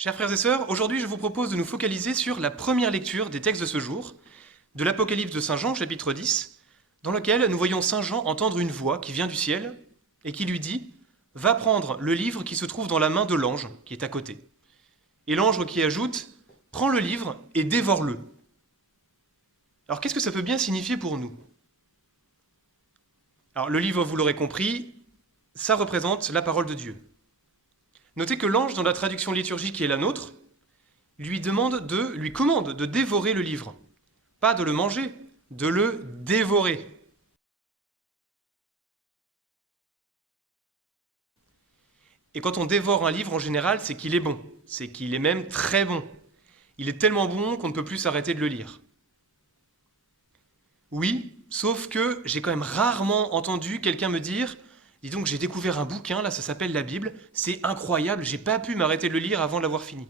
Chers frères et sœurs, aujourd'hui je vous propose de nous focaliser sur la première lecture des textes de ce jour, de l'Apocalypse de Saint Jean, chapitre 10, dans lequel nous voyons Saint Jean entendre une voix qui vient du ciel et qui lui dit « Va prendre le livre qui se trouve dans la main de l'ange qui est à côté. » Et l'ange qui ajoute « Prends le livre et dévore-le. » Alors qu'est-ce que ça peut bien signifier pour nous? Alors le livre, vous l'aurez compris, ça représente la parole de Dieu. Notez que l'ange, dans la traduction liturgique qui est la nôtre, lui commande de dévorer le livre. Pas de le manger, de le dévorer. Et quand on dévore un livre, en général, c'est qu'il est bon. C'est qu'il est même très bon. Il est tellement bon qu'on ne peut plus s'arrêter de le lire. Oui, sauf que j'ai quand même rarement entendu quelqu'un me dire « Dis donc, j'ai découvert un bouquin, là, ça s'appelle la Bible, c'est incroyable, j'ai pas pu m'arrêter de le lire avant de l'avoir fini. »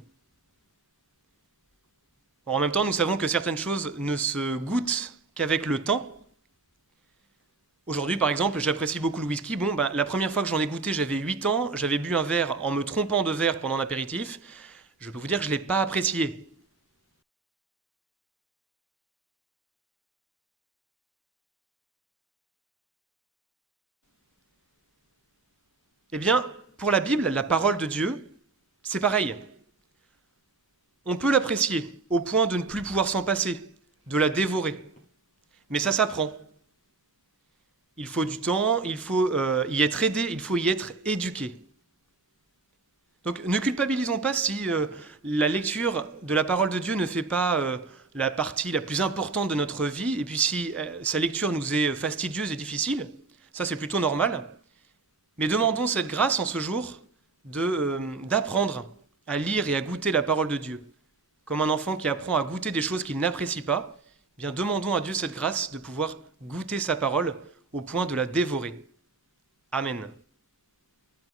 En même temps, nous savons que certaines choses ne se goûtent qu'avec le temps. Aujourd'hui, par exemple, j'apprécie beaucoup le whisky. La première fois que j'en ai goûté, j'avais 8 ans, j'avais bu un verre en me trompant de verre pendant l'apéritif. Je peux vous dire que je ne l'ai pas apprécié. Eh bien, pour la Bible, la parole de Dieu, c'est pareil. On peut l'apprécier au point de ne plus pouvoir s'en passer, de la dévorer. Mais ça s'apprend. Il faut du temps, il faut y être aidé, il faut y être éduqué. Donc ne culpabilisons pas si la lecture de la parole de Dieu ne fait pas la partie la plus importante de notre vie, et puis si sa lecture nous est fastidieuse et difficile, ça c'est plutôt normal. Mais demandons cette grâce en ce jour d'apprendre à lire et à goûter la parole de Dieu. Comme un enfant qui apprend à goûter des choses qu'il n'apprécie pas, eh bien demandons à Dieu cette grâce de pouvoir goûter sa parole au point de la dévorer. Amen.